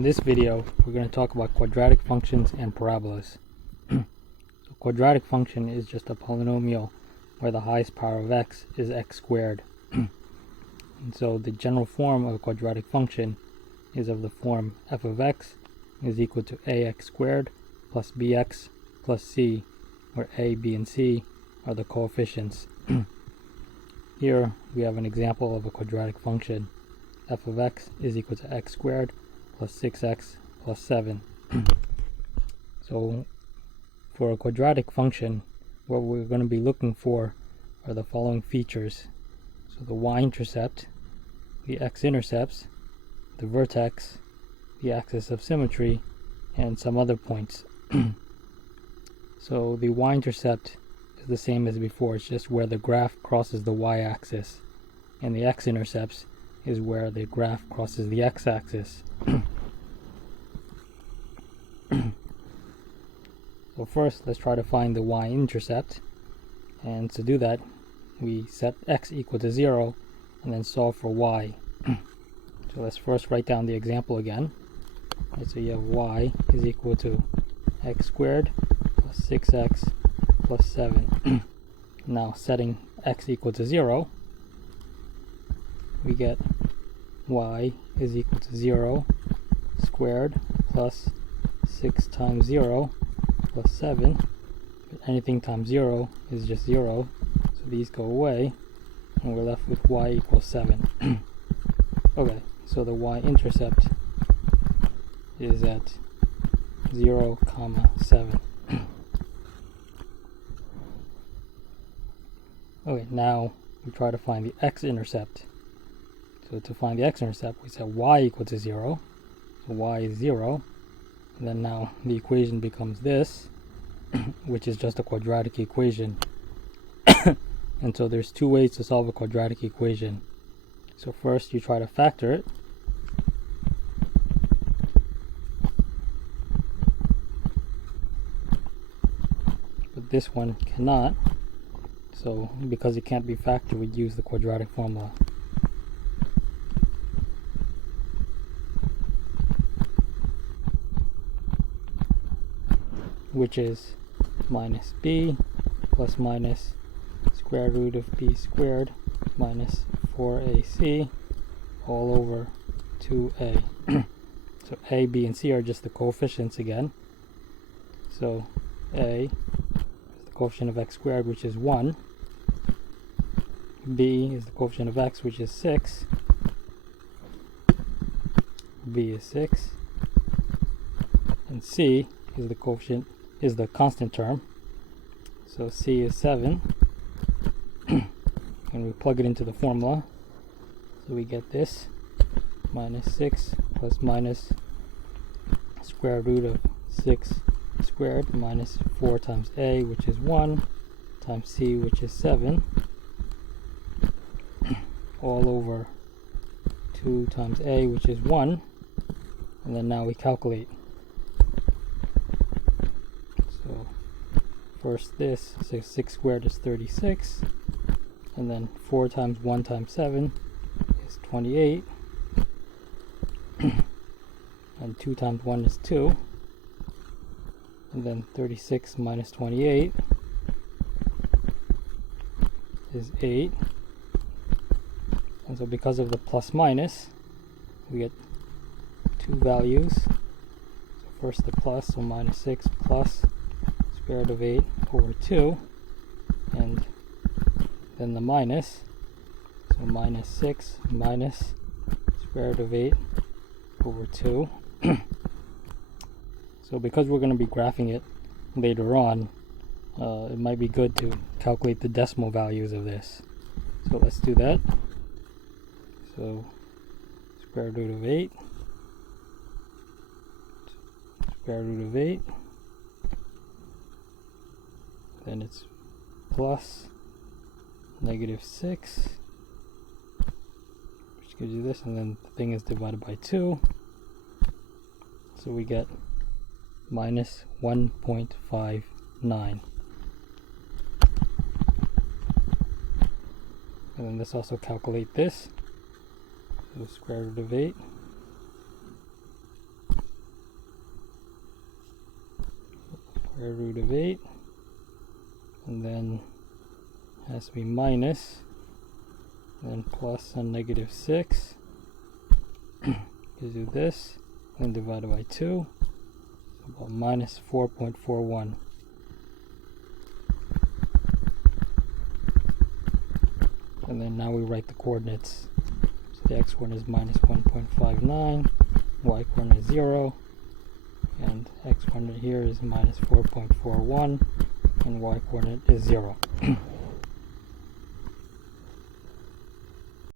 In this video, we're going to talk about quadratic functions and parabolas. So quadratic function is just a polynomial where the highest power of x is x squared. And so the general form of a quadratic function is of the form f of x is equal to ax squared plus bx plus c, where a, b, and c are the coefficients. Here we have an example of a quadratic function. F of x is equal to x squared plus 6x plus 7. So for a quadratic function, what we're going to be looking for are the following features. So the y-intercept, the x-intercepts, the vertex, the axis of symmetry, and some other points. So the y-intercept is the same as before, it's just where the graph crosses the y-axis, and the x-intercepts is where the graph crosses the x-axis. So first, let's try to find the y-intercept, and to do that, we set x equal to 0 and then solve for y. So let's first write down the example again. So you have y is equal to x squared plus 6x plus 7. Now setting x equal to 0, we get y is equal to 0 squared plus 6 times 0 plus 7. But anything times 0 is just 0, so these go away, and we're left with y equals 7. Okay, so the y-intercept is at 0, 7. Okay, now we try to find the x-intercept. So to find the x-intercept, we set y equal to 0. So y is 0. And then now the equation becomes this, which is just a quadratic equation. And so there's two ways to solve a quadratic equation. So first you try to factor it. But this one cannot. So because it can't be factored, we use the quadratic formula. Which is minus b plus minus square root of b squared minus 4ac all over 2a. So a, b, and c are just the coefficients again. So a is the coefficient of x squared, which is 1. B is the coefficient of x, which is 6. B is 6. And c is the coefficient, is the constant term. So c is 7. And we plug it into the formula. So we get this minus 6 plus minus square root of 6 squared minus 4 times a, which is 1, times c, which is 7, all over 2 times a, which is 1. And then now we calculate. So first this, so 6 squared is 36, and then 4 times 1 times 7 is 28, and 2 times 1 is 2, and then 36 minus 28 is 8. And so because of the plus minus, we get two values. So first the plus, so minus 6 plus square root of 8 over 2, and then the minus, so minus 6 minus square root of 8 over 2. So because we're going to be graphing it later on, it might be good to calculate the decimal values of this. So let's do that. So square root of 8, square root of 8, then it's plus negative 6, which gives you this, and then the thing is divided by 2, so we get minus 1.59. And then this also calculate this. So square root of 8 square root of 8, and then has to be minus, then plus on negative 6, gives you this, and divided by 2, so about minus 4.41. And then now we write the coordinates. So the x coordinate is minus 1.59, y coordinate is 0, and x coordinate here is minus 4.41, and y coordinate is 0.